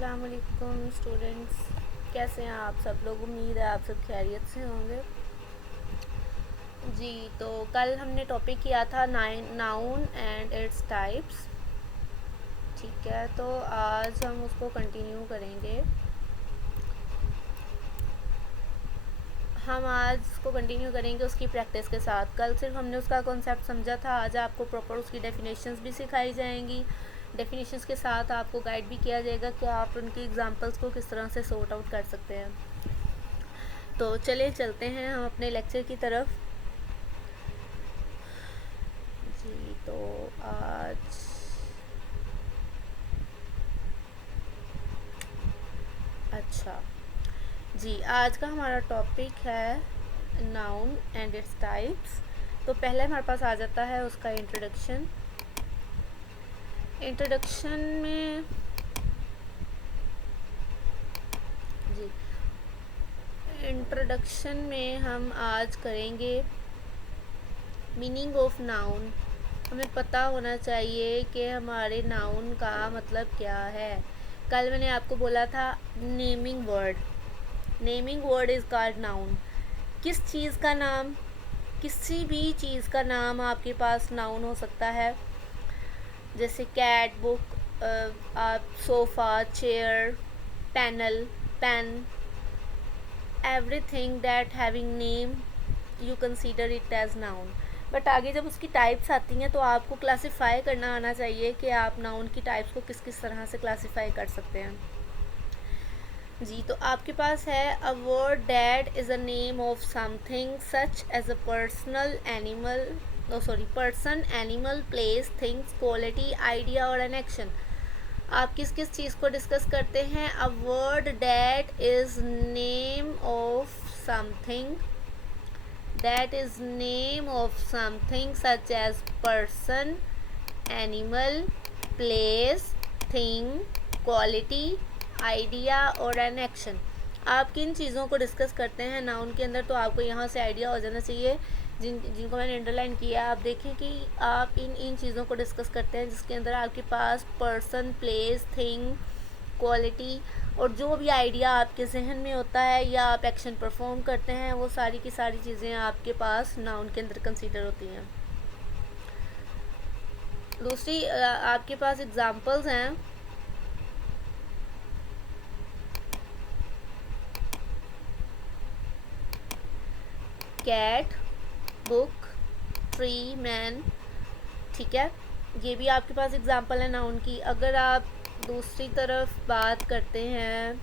अस्सलाम वालेकुम स्टूडेंट्स, कैसे हैं आप सब लोग। उम्मीद है आप सब खैरियत से होंगे। जी, तो कल हमने टॉपिक किया था नाउन एंड इट्स टाइप्स। ठीक है, तो आज हम उसको कंटिन्यू करेंगे। हम आज उसको कंटिन्यू करेंगे उसकी प्रैक्टिस के साथ। कल सिर्फ हमने उसका कॉन्सेप्ट समझा था, आज आपको प्रॉपर उसकी डेफिनेशंस भी सिखाई जाएंगी। डेफिनेशंस के साथ आपको गाइड भी किया जाएगा कि आप उनकी एग्जांपल्स को किस तरह से सॉर्ट आउट कर सकते हैं। तो चले चलते हैं हम अपने लेक्चर की तरफ। जी, तो आज अच्छा जी, आज का हमारा टॉपिक है नाउन एंड इट्स टाइप्स। तो पहले हमारे पास आ जाता है उसका इंट्रोडक्शन। इंट्रोडक्शन में जी इंट्रोडक्शन में हम आज करेंगे मीनिंग ऑफ नाउन। हमें पता होना चाहिए कि हमारे नाउन का मतलब क्या है। कल मैंने आपको बोला था naming word is called noun. किस चीज़ का नाम, किसी भी चीज़ का नाम आपके पास नाउन हो सकता है। जैसे कैट, बुक, आप sofa, chair, panel, pen, everything that having name you consider it as noun. But आगे जब उसकी टाइप्स आती हैं तो आपको क्लासिफाई करना आना चाहिए कि आप नाउन की टाइप्स को किस किस तरह से क्लासिफाई कर सकते हैं। जी, तो आपके पास है a word that is a name of something such as a person, animal, place, things, quality, idea और एन एक्शन। आप किस किस चीज़ को डिस्कस करते हैं। A word that is name of something, such as person, animal, place, thing, quality, idea और an action। आप किन चीज़ों को डिस्कस करते हैं नाउन के अंदर, तो आपको यहाँ से आइडिया हो जाना चाहिए। जिनको मैंने अंडरलाइन किया, आप देखें कि आप इन चीज़ों को डिस्कस करते हैं जिसके अंदर आपके पास पर्सन, प्लेस, थिंग, क्वालिटी और जो भी आइडिया आपके जहन में होता है या आप एक्शन परफॉर्म करते हैं, वो सारी की सारी चीज़ें आपके पास नाउन के अंदर कंसीडर होती हैं। दूसरी आपके पास एग्जांपल्स हैं। Cat, book, tree, man. ठीक है, ये भी आपके पास एग्जांपल है नाउन की। अगर आप दूसरी तरफ बात करते हैं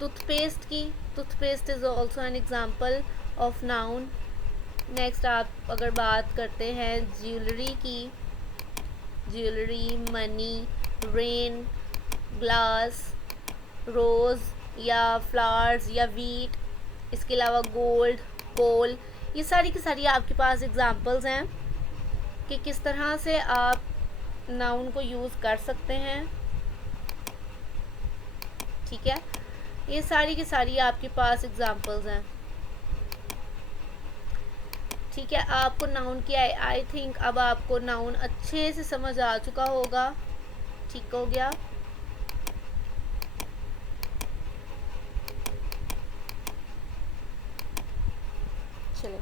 टूथपेस्ट की, toothpaste is also an example of noun. Next आप अगर बात करते हैं ज्वेलरी की, ज्वेलरी, मनी, रेन, ग्लास, रोज़ या फ्लावर्स या वीट, इसके अलावा गोल्ड, कोल, ये सारी की सारी आपके पास एग्जांपल्स हैं कि किस तरह से आप नाउन को यूज़ कर सकते हैं। ठीक है, ये सारी की सारी आपके पास एग्जांपल्स हैं। ठीक है, आपको नाउन की आई थिंक अब आपको नाउन अच्छे से समझ आ चुका होगा। ठीक हो गया। चलो,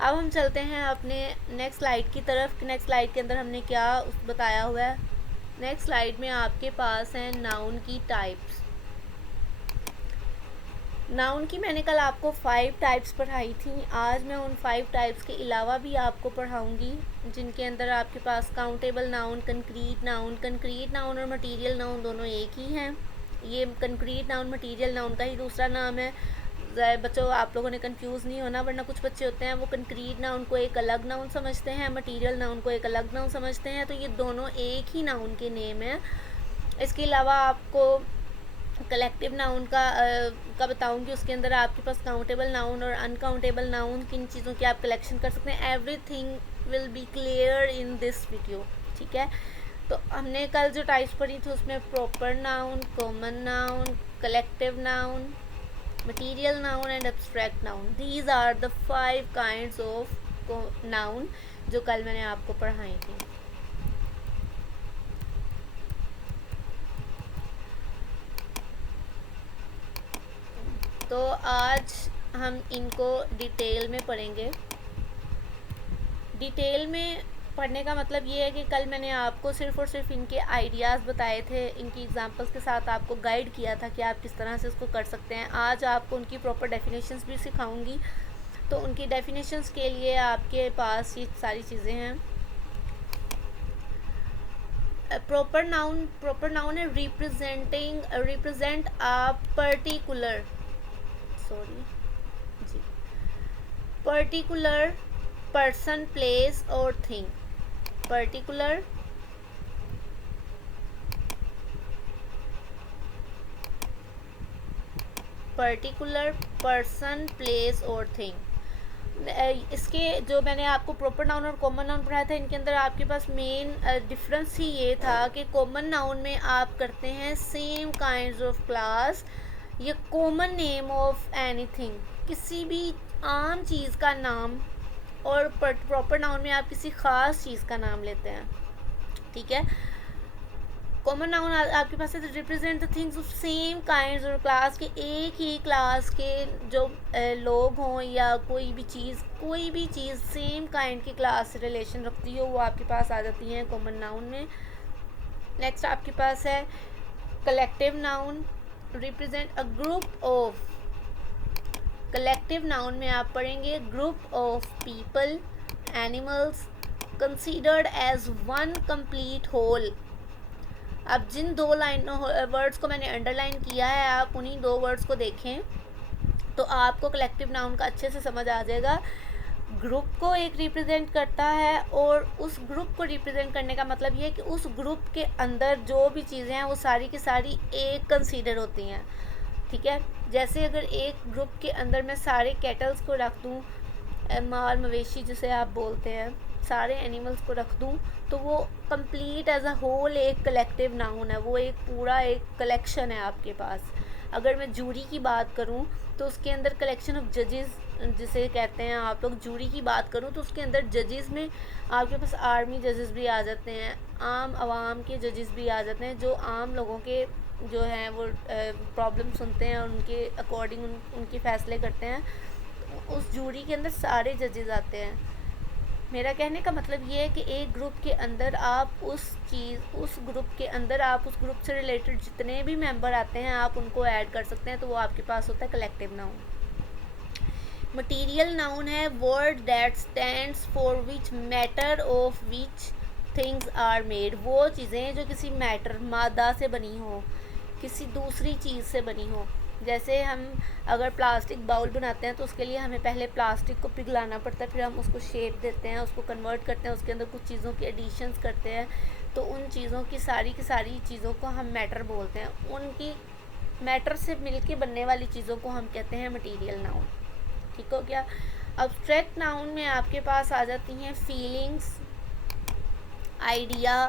अब हम चलते हैं अपने नेक्स्ट स्लाइड की तरफ। नेक्स्ट स्लाइड के अंदर हमने क्या बताया हुआ है। नेक्स्ट स्लाइड में आपके पास हैं नाउन की टाइप्स। नाउन की मैंने कल आपको 5 टाइप्स पढ़ाई थी। आज मैं उन 5 टाइप्स के अलावा भी आपको पढ़ाऊँगी, जिनके अंदर आपके पास काउंटेबल नाउन, कंक्रीट नाउन और मटीरियल नाउन दोनों एक ही हैं। ये कंक्रीट नाउन मटीरियल नाउन का ही दूसरा नाम है। बच्चों, आप लोगों ने कंफ्यूज नहीं होना, वरना कुछ बच्चे होते हैं वो कंक्रीट नाउन को एक अलग नाउन समझते हैं, मटीरियल नाउन को एक अलग नाउन समझते हैं। तो ये दोनों एक ही नाउन के नेम हैं। इसके अलावा आपको कलेक्टिव नाउन का बताऊंगी। उसके अंदर आपके पास काउंटेबल नाउन और अनकाउंटेबल नाउन, किन चीज़ों की आप कलेक्शन कर सकते हैं। Everything will be clear in this video. ठीक है, तो हमने कल जो टाइप्स पढ़ी थी उसमें proper noun, common noun, collective noun, material noun and abstract noun. These are the 5 kinds of noun जो कल मैंने आपको पढ़ाई थी। तो आज हम इनको डिटेल में पढ़ेंगे। डिटेल में पढ़ने का मतलब ये है कि कल मैंने आपको सिर्फ़ और सिर्फ इनके आइडियाज़ बताए थे, इनकी एग्जांपल्स के साथ आपको गाइड किया था कि आप किस तरह से इसको कर सकते हैं। आज आपको उनकी प्रॉपर डेफिनेशंस भी सिखाऊंगी। तो उनकी डेफिनेशंस के लिए आपके पास ये सारी चीज़ें हैं। प्रॉपर नाउन है represent a particular person, place और थिंग। पर्टिकुलर पर्सन, प्लेस और थिंग। इसके जो मैंने आपको प्रॉपर नाउन और कॉमन नाउन पढ़ाया था, इनके अंदर आपके पास मेन डिफरेंस ही ये था कि कॉमन नाउन में आप करते हैं सेम काइंड्स ऑफ क्लास या कॉमन नेम ऑफ एनीथिंग, किसी भी आम चीज़ का नाम, और प्रॉपर नाउन में आप किसी ख़ास चीज़ का नाम लेते हैं। ठीक है। कॉमन नाउन आपके पास है represent the things of same kinds और क्लास के, एक ही क्लास के जो लोग हों या कोई भी चीज़ सेम काइंड की क्लास से रिलेशन रखती हो, वो आपके पास आ जाती हैं कॉमन नाउन में। नेक्स्ट आपके पास है collective noun, represent a group of. Collective noun में आप पढ़ेंगे group of people, animals considered as one complete whole. अब जिन दो वर्ड्स को मैंने अंडरलाइन किया है, आप उन्हीं दो वर्ड्स को देखें तो आपको कलेक्टिव नाउन का अच्छे से समझ आ जाएगा। ग्रुप को एक रिप्रेजेंट करता है, और उस ग्रुप को रिप्रेजेंट करने का मतलब ये है कि उस ग्रुप के अंदर जो भी चीज़ें हैं वो सारी की सारी एक कंसीडर होती हैं। ठीक है। जैसे अगर एक ग्रुप के अंदर मैं सारे कैटल्स को रख दूँ, माल मवेशी जिसे आप बोलते हैं, सारे एनिमल्स को रख दूँ, तो वो कंप्लीट एज अ होल एक कलेक्टिव नाउन है, वो एक पूरा एक कलेक्शन है आपके पास। अगर मैं जूरी की बात करूँ तो उसके अंदर कलेक्शन ऑफ जजेस जिसे कहते हैं आप लोग, जूरी की बात करूँ तो उसके अंदर जजेस में आपके पास आर्मी जजेस भी आ जाते हैं, आम आवाम के जजेस भी आ जाते हैं, जो आम लोगों के जो हैं वो प्रॉब्लम सुनते हैं और उनके अकॉर्डिंग उनके फैसले करते हैं। उस जूरी के अंदर सारे जजेस आते हैं। मेरा कहने का मतलब ये है कि एक ग्रुप के अंदर आप उस ग्रुप से रिलेटेड जितने भी मेंबर आते हैं आप उनको ऐड कर सकते हैं, तो वो आपके पास होता है कलेक्टिव नाउन। मटीरियल नाउन है word that stands for which matter of which things are made. वो चीज़ें जो किसी मैटर मादा से बनी हो, किसी दूसरी चीज़ से बनी हो। जैसे हम अगर प्लास्टिक बाउल बनाते हैं तो उसके लिए हमें पहले प्लास्टिक को पिघलाना पड़ता है, फिर हम उसको शेप देते हैं, उसको कन्वर्ट करते हैं, उसके अंदर कुछ चीज़ों की एडिशंस करते हैं, तो उन चीज़ों की सारी चीज़ों को हम मैटर बोलते हैं। उनकी मैटर से मिलके बनने वाली चीज़ों को हम कहते हैं मटीरियल नाउन। ठीक हो गया। अब्स्ट्रैक्ट नाउन में आपके पास आ जाती हैं फीलिंग्स, आइडिया,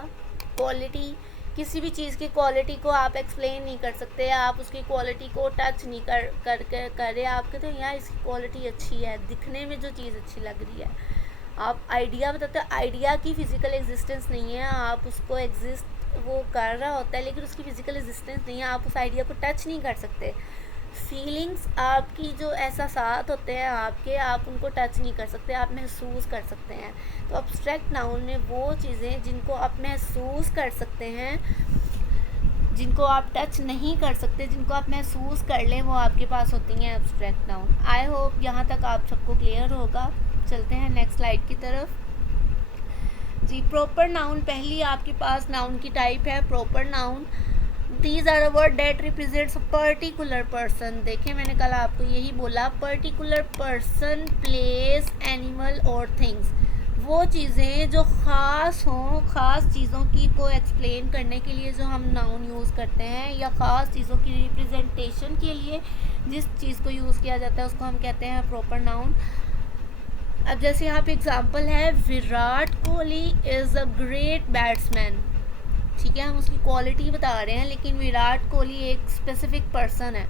क्वालिटी। किसी भी चीज़ की क्वालिटी को आप एक्सप्लेन नहीं कर सकते, आप उसकी क्वालिटी को टच नहीं करे, आप कहते हैं यार इसकी क्वालिटी अच्छी है, दिखने में जो चीज़ अच्छी लग रही है। आप आइडिया बताते हैं, आइडिया की फ़िज़िकल एग्जिस्टेंस नहीं है, आप उसको एग्जिस्ट वो कर रहा होता है लेकिन उसकी फ़िज़िकल एग्जिस्टेंस नहीं है, आप उस आइडिया को टच नहीं कर सकते। फीलिंग्स आपकी जो एहसासात होते हैं आपके, आप उनको टच नहीं कर सकते, आप महसूस कर सकते हैं। तो अब्स्ट्रैक्ट नाउन में वो चीज़ें जिनको आप महसूस कर सकते हैं, जिनको आप टच नहीं कर सकते, जिनको आप महसूस कर लें, वो आपके पास होती हैं अब्स्ट्रैक्ट नाउन। आई होप यहाँ तक आप सबको क्लियर होगा। चलते हैं नेक्स्ट स्लाइड की तरफ। जी, प्रॉपर नाउन पहली आपके पास नाउन की टाइप है proper noun. These are a word that represents a particular person। देखिए मैंने कल आपको यही बोला, पर्टिकुलर पर्सन, प्लेस, एनिमल और थिंग्स। वो चीज़ें जो ख़ास हों, ख़ास चीज़ों की को एक्सप्लेन करने के लिए जो हम नाउन यूज़ करते हैं, या ख़ास चीज़ों की रिप्रेजेंटेशन के लिए जिस चीज़ को यूज़ किया जाता है उसको हम कहते हैं प्रॉपर नाउन। अब जैसे यहाँ पे एग्जांपल है, Virat Kohli is a great batsman. ठीक है, हम उसकी क्वालिटी बता रहे हैं, लेकिन विराट कोहली एक स्पेसिफिक पर्सन है,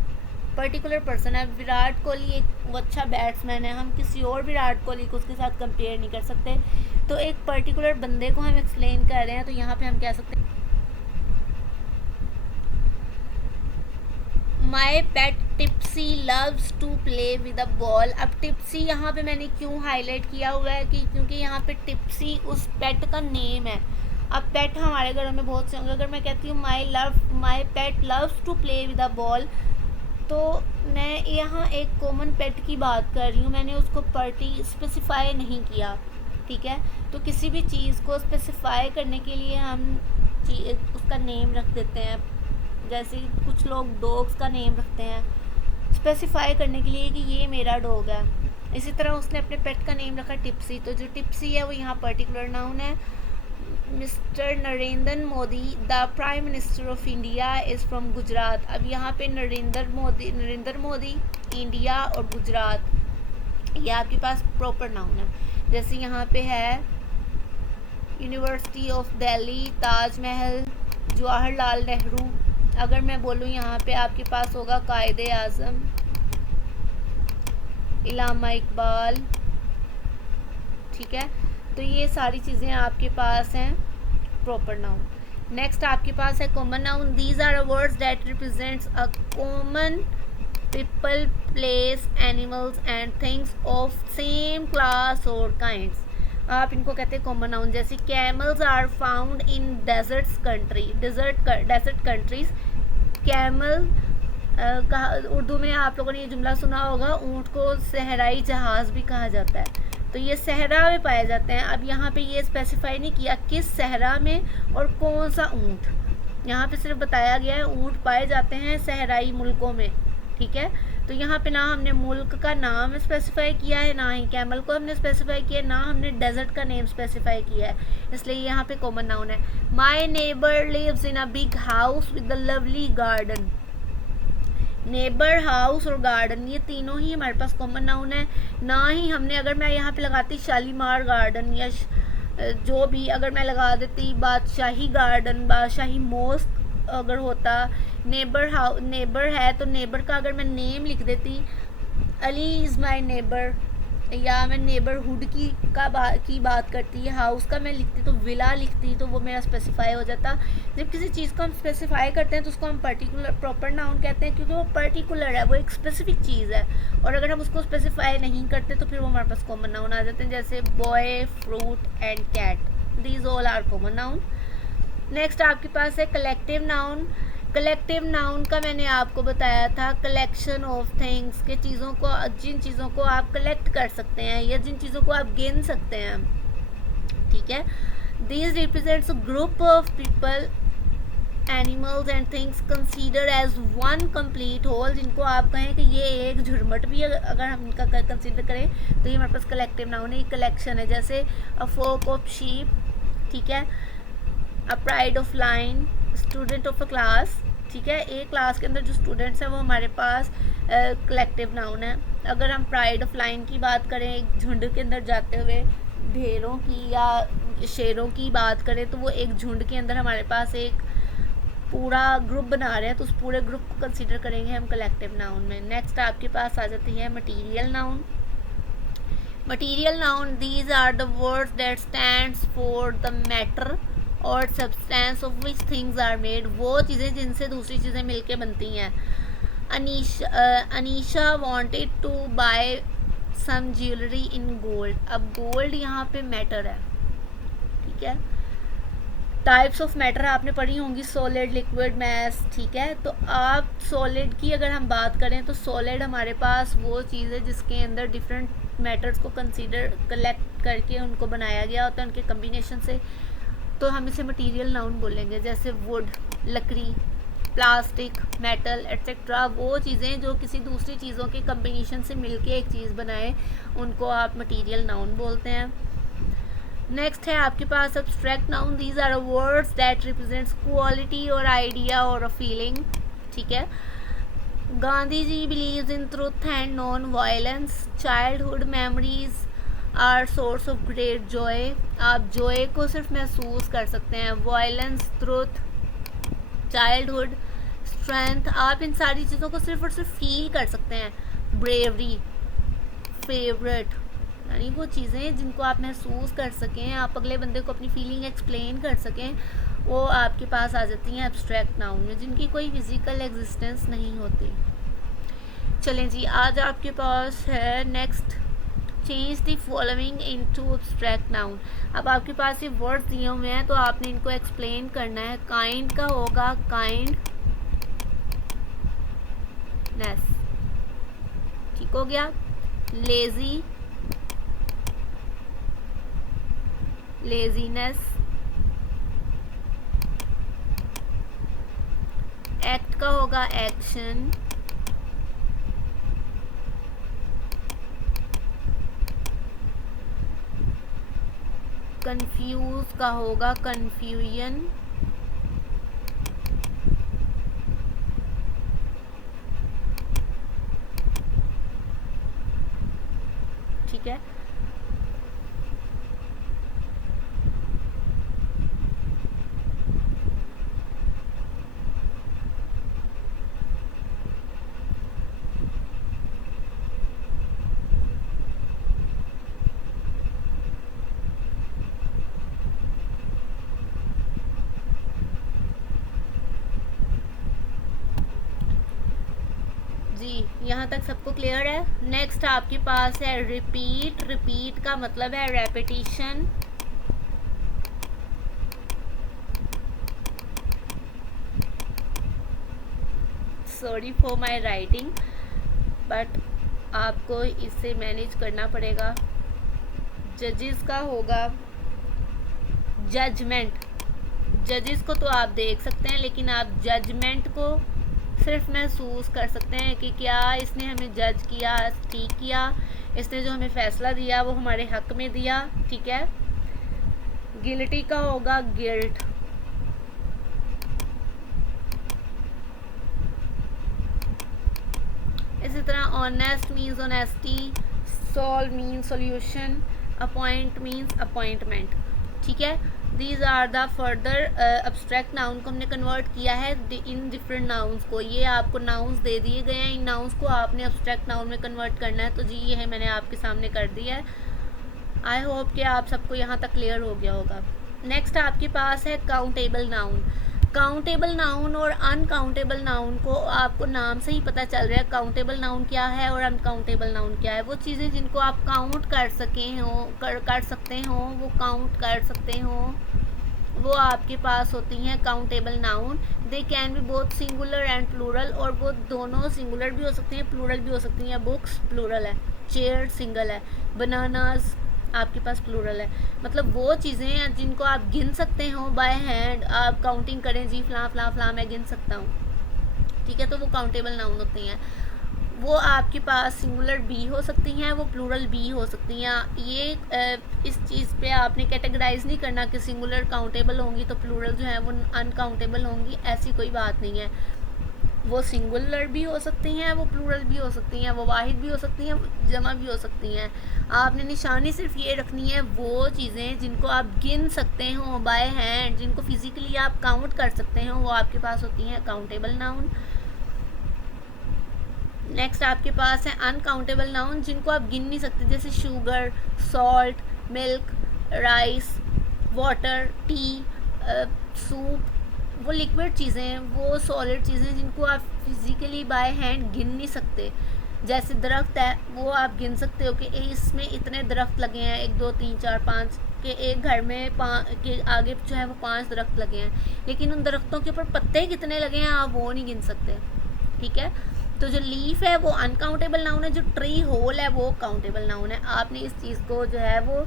पर्टिकुलर पर्सन है। विराट कोहली एक अच्छा बैट्समैन है, हम किसी और विराट कोहली को उसके साथ कंपेयर नहीं कर सकते। तो एक पर्टिकुलर बंदे को हम एक्सप्लेन कर रहे हैं, तो यहाँ पे हम कह सकते हैं my pet Tipsy loves to play with a ball. अब टिप्सी यहाँ पे मैंने क्यों हाईलाइट किया हुआ है कि क्योंकि यहाँ पे टिप्सी उस पेट का नेम है। अब पेट हमारे घरों में बहुत से होंगे। अगर मैं कहती हूँ my pet loves to play with a ball, तो मैं यहाँ एक कॉमन पेट की बात कर रही हूँ, मैंने उसको स्पेसिफाई नहीं किया। ठीक है, तो किसी भी चीज़ को स्पेसिफाई करने के लिए हम उसका नेम रख देते हैं। जैसे कुछ लोग डॉग्स का नेम रखते हैं स्पेसिफाई करने के लिए कि ये मेरा डॉग है। इसी तरह उसने अपने पेट का नेम रखा टिप्सी, तो जो टिप्सी है वो यहाँ पर्टिकुलर नाउन है। Mister Narendra Modi the prime minister of India is from Gujarat. अब यहाँ पे नरेंद्र मोदी इंडिया और गुजरात, ये आपके पास प्रॉपर नाउन है। जैसे यहाँ पे है यूनिवर्सिटी ऑफ दिल्ली, ताजमहल, जवाहरलाल नेहरू। अगर मैं बोलूँ यहाँ पे आपके पास होगा कायदे आज़म, इलामा इकबाल। ठीक है, तो ये सारी चीज़ें आपके पास हैं प्रॉपर नाउन। नेक्स्ट आपके पास है common noun. These are words that represents a common people, place, animals and things of same class और काइंड्स। आप इनको कहते हैं कॉमन नाउन। जैसे camels are found in desert countries. Camel कहा, उर्दू में आप लोगों ने ये जुमला सुना होगा, ऊँट को सहराई जहाज़ भी कहा जाता है। तो ये सहरा में पाए जाते हैं। अब यहाँ पे ये स्पेसिफाई नहीं किया किस सहरा में और कौन सा ऊँट, यहाँ पे सिर्फ बताया गया है ऊँट पाए जाते हैं सहराई मुल्कों में। ठीक है, तो यहाँ पे ना हमने मुल्क का नाम स्पेसिफाई किया है, ना ही कैमल को हमने स्पेसिफाई किया है, ना हमने डेजर्ट का नेम स्पेसिफाई किया है, इसलिए यहाँ पे कॉमन नाउन है। My neighbour lives in a big house with a lovely garden. Neighbour, house और गार्डन, ये तीनों ही हमारे पास कॉमन नाउन है। ना ही हमने, अगर मैं यहाँ पे लगाती शालीमार गार्डन या जो भी, अगर मैं लगा देती बादशाही गार्डन, बादशाही मोस्क अगर होता, नेबर है तो नेबर का अगर मैं नेम लिख देती अली इज़ माई नेबर, या मैं नेबरहुड की बात करती है, हाउस का मैं लिखती तो विला लिखती, तो वो मेरा स्पेसिफाई हो जाता। जब किसी चीज़ को हम स्पेसिफाई करते हैं तो उसको हम पर्टिकुलर प्रॉपर नाउन कहते हैं, क्योंकि वो पर्टिकुलर है, वो एक स्पेसिफिक चीज़ है। और अगर हम उसको स्पेसिफाई नहीं करते तो फिर वो हमारे पास कॉमन नाउन आ जाते हैं। जैसे boy, fruit and cat, these all are common noun. Next आपके पास है कलेक्टिव नाउन। कलेक्टिव नाउन का मैंने आपको बताया था कलेक्शन ऑफ थिंग्स के, चीज़ों को, जिन चीज़ों को आप कलेक्ट कर सकते हैं या जिन चीज़ों को आप गिन सकते हैं। ठीक है, these represents a group of people, animals and things consider as one complete whole, जिनको आप कहें कि ये एक झुरमट भी अगर हम इनका कंसीडर करें तो ये हमारे पास कलेक्टिव नाउन है, कलेक्शन है। जैसे अ फ्लोक ऑफ शीप, ठीक है, a pride of line, student of a class. ठीक है, एक क्लास के अंदर जो स्टूडेंट्स हैं वो हमारे पास कलेक्टिव नाउन है। अगर हम प्राइड ऑफ लाइन की बात करें, एक झुंड के अंदर जाते हुए ढेरों की या शेरों की बात करें, तो वो एक झुंड के अंदर हमारे पास एक पूरा ग्रुप बना रहे हैं, तो उस पूरे ग्रुप को कंसीडर करेंगे हम कलेक्टिव नाउन में। नेक्स्ट आपके पास आ जाती है material noun. Material noun, these are the words that stands for the matter और substance of which things are made, वो चीज़ें जिनसे दूसरी चीज़ें मिलके बनती हैं। Anisha wanted to buy some jewellery in gold. अब गोल्ड यहाँ पे मैटर है। ठीक है, टाइप्स ऑफ मैटर आपने पढ़ी होंगी, सॉलिड, लिक्विड, मैस। ठीक है, तो आप सॉलिड की अगर हम बात करें तो सॉलिड हमारे पास वो चीज़ है जिसके अंदर डिफरेंट मैटर्स को कलेक्ट करके उनको बनाया गया होता है, उनके कम्बिनेशन से, तो हम इसे मटेरियल नाउन बोलेंगे। जैसे वुड, लकड़ी, प्लास्टिक, मेटल एट्सेट्रा, वो चीज़ें जो किसी दूसरी चीज़ों के कम्बिनेशन से मिलके एक चीज़ बनाए, उनको आप मटेरियल नाउन बोलते हैं। नेक्स्ट है आपके पास abstract noun. These are words that represents quality और आइडिया और अ फीलिंग। ठीक है, Gandhi ji believes in truth and non violence. Childhood memories are source of great joy. आप जॉय को सिर्फ महसूस कर सकते हैं। वायलेंस, ट्रुथ, चाइल्डहुड, स्ट्रेंथ, आप इन सारी चीज़ों को सिर्फ और सिर्फ फील कर सकते हैं। ब्रेवरी, फेवरेट, यानी वो चीज़ें जिनको आप महसूस कर सकें, आप अगले बंदे को अपनी फीलिंग एक्सप्लेन कर सकें, वो आपके पास आ जाती हैं एब्स्ट्रैक्ट नाउन में, जिनकी कोई फिजिकल एग्जिस्टेंस नहीं होती। चलें जी, आज आपके पास है next, change the following into abstract noun. अब आपके पास ये वर्ड्स दिए हुए हैं तो आपने इनको एक्सप्लेन करना है। काइंड का होगा काइंडनेस, ठीक हो गया। Lazy, laziness. एक्ट का होगा एक्शन, कंफ्यूज का होगा कंफ्यूजन, ठीक है। जी, यहाँ तक सबको क्लियर है। नेक्स्ट आपके पास है रिपीट। रिपीट का मतलब है repetition, sorry for my writing, but आपको इसे मैनेज करना पड़ेगा। जजेस का होगा जजमेंट। जजेस को तो आप देख सकते हैं, लेकिन आप जजमेंट को सिर्फ महसूस कर सकते हैं कि क्या इसने हमें जज किया, ठीक किया, इसने जो हमें फैसला दिया वो हमारे हक में दिया, ठीक है। गिल्टी का होगा गिल्ट, इसी तरह honest means honesty, solve means solution, appoint means appointment, ठीक है। These are the further abstract noun को हमने कन्वर्ट किया है इन डिफरेंट नाउन्स को। ये आपको नाउन्स दे दिए गए हैं, इन नाउन्स को आपने एब्स्ट्रैक्ट नाउन में कन्वर्ट करना है। तो जी ये है, मैंने आपके सामने कर दिया है। आई होप कि आप सबको यहाँ तक क्लियर हो गया होगा। नेक्स्ट आपके पास है काउंटेबल नाउन। काउंटेबल नाउन और अनकाउंटेबल नाउन को आपको नाम से ही पता चल रहा है काउंटेबल नाउन क्या है और अनकाउंटेबल नाउन क्या है। वो चीज़ें जिनको आप काउंट कर सकते हो, वो काउंट कर सकते हो, वो आपके पास होती हैं countable noun. They can be both singular and plural, और वो दोनों सिंगुलर भी हो सकती हैं, प्लूरल भी हो सकती हैं। बुक्स प्लूरल है, चेयर सिंगल है, बनानाज आपके पास प्लूरल है। मतलब वो चीज़ें हैं जिनको आप गिन सकते हो बाय हैंड, आप काउंटिंग करें जी फलां फलां फलां मैं गिन सकता हूँ, ठीक है। तो वो काउंटेबल नाउन होती हैं। वो आपके पास सिंगुलर भी हो सकती हैं, वो प्लूरल भी हो सकती हैं। ये इस चीज़ पे आपने कैटेगराइज नहीं करना कि सिंगुलर काउंटेबल होंगी तो प्लूरल जो है वो अनकाउंटेबल होंगी, ऐसी कोई बात नहीं है। वो सिंगुलर भी हो सकती हैं, वो प्लूरल भी हो सकती हैं, वो वाहिद भी हो सकती हैं, जमा भी हो सकती हैं। आपने निशानी सिर्फ ये रखनी है वो चीज़ें जिनको आप गिन सकते हो बाय हैंड, जिनको फिजिकली आप काउंट कर सकते हो, वो आपके पास होती हैं काउंटेबल नाउन। नेक्स्ट आपके पास है अनकाउंटेबल नाउन, जिनको आप गिन नहीं सकते, जैसे sugar, salt, milk, rice, water, T, soup. वो लिक्विड चीज़ें हैं, वो सॉलिड चीज़ें जिनको आप फिज़िकली बाय हैंड गिन नहीं सकते। जैसे दरख्त है, वो आप गिन सकते हो कि इसमें इतने दरख्त लगे हैं, 1 2 3 4 5 के एक घर में के आगे जो है वो 5 दरख्त लगे हैं, लेकिन उन दरख्तों के ऊपर पत्ते कितने लगे हैं आप वो नहीं गिन सकते, ठीक है। तो जो लीफ है वो अनकाउंटेबल नाउन है, जो ट्री होल है वो काउंटेबल नाउन है। आपने इस चीज़ को जो है वो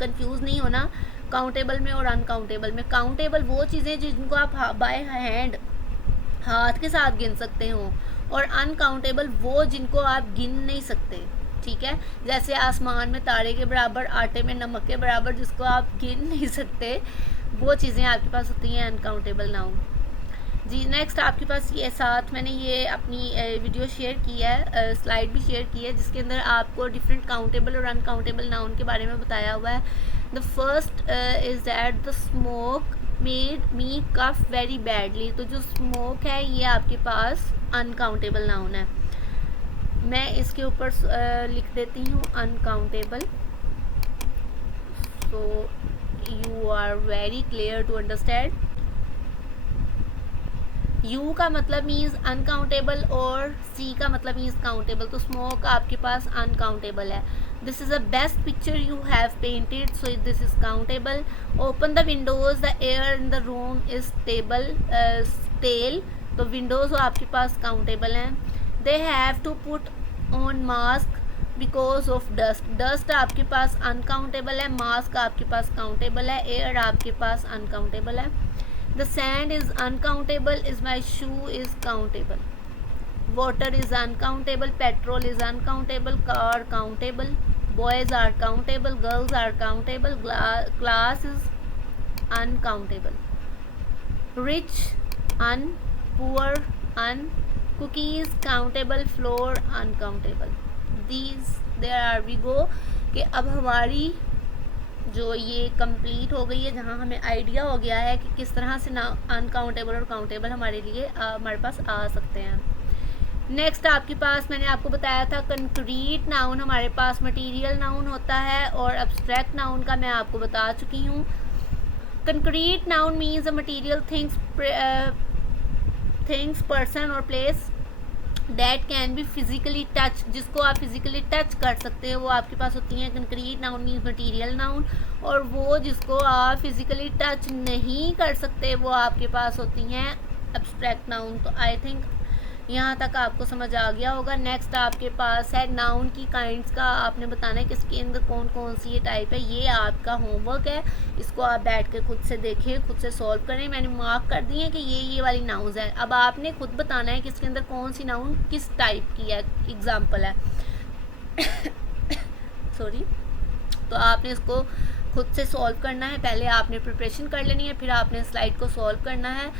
कंफ्यूज नहीं होना काउंटेबल में और अनकाउंटेबल में। काउंटेबल वो चीज़ें जिनको आप बाय हैंड हाथ के साथ गिन सकते हो, और अनकाउंटेबल वो जिनको आप गिन नहीं सकते, ठीक है। जैसे आसमान में तारे के बराबर, आटे में नमक के बराबर, जिसको आप गिन नहीं सकते, वो चीज़ें आपके पास होती हैं अनकाउंटेबल नाउन। जी नेक्स्ट आपके पास ये साथ मैंने ये अपनी वीडियो शेयर की है, स्लाइड भी शेयर की है, जिसके अंदर आपको डिफरेंट काउंटेबल और अनकाउंटेबल नाउन के बारे में बताया हुआ है। The first is that the smoke made me cough very badly. तो जो स्मोक है ये आपके पास अनकाउंटेबल नाउन है। मैं इसके ऊपर लिख देती हूँ uncountable, so you are very clear to understand. U का मतलब मीन्स अनकाउंटेबल और सी का मतलब मीन्स काउंटेबल, तो स्मोक आपके पास अनकाउंटेबल है. This is a best picture you have painted, so this is countable. Open the windows, the air in the room is stale, तो विंडोज़ आपके पास काउंटेबल हैं. They have to put on mask because of dust, dust आपके पास uncountable है, mask आपके पास countable है, एयर आपके पास अनकाउंटेबल है. The sand is uncountable, is my shoe is countable. Water is uncountable, petrol is uncountable, car countable, boys are countable, girls are countable, class is uncountable. Rich un, poor un, cookies countable, floor uncountable. These there are we go, कि अब हमारी जो ये complete हो गई है, जहाँ हमें आइडिया हो गया है कि किस तरह से ना अनकाउंटेबल और काउंटेबल हमारे लिए हमारे पास आ सकते हैं. नेक्स्ट आपके पास मैंने आपको बताया था कंक्रीट नाउन हमारे पास मटेरियल नाउन होता है, और एब्स्ट्रैक्ट नाउन का मैं आपको बता चुकी हूँ. Concrete noun means a material things person और place that can be physically touch, जिसको आप फिजिकली टच कर सकते हो वो आपके पास होती हैं concrete noun means material noun. और वो जिसको आप फिजिकली टच नहीं कर सकते वो आपके पास होती हैं एब्स्ट्रैक्ट नाउन. तो आई थिंक यहाँ तक आपको समझ आ गया होगा. नेक्स्ट आपके पास है नाउन की काइंड्स का, आपने बताना है कि इसके अंदर कौन कौन सी ये टाइप है. ये आपका होमवर्क है, इसको आप बैठ कर खुद से देखें, खुद से सॉल्व करें. मैंने मार्क कर दी है कि ये वाली नाउन्स है. अब आपने खुद बताना है कि इसके अंदर कौन सी नाउन किस टाइप की है, एग्जाम्पल है. सॉरी. तो आपने इसको खुद से सॉल्व करना है. पहले आपने प्रिपरेशन कर लेनी है, फिर आपने स्लाइड को सॉल्व करना है.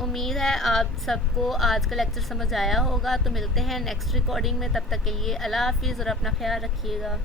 उम्मीद है आप सबको आज का लेक्चर समझ आया होगा. तो मिलते हैं नेक्स्ट रिकॉर्डिंग में, तब तक के लिए अल्लाह हाफिज़ और अपना ख्याल रखिएगा.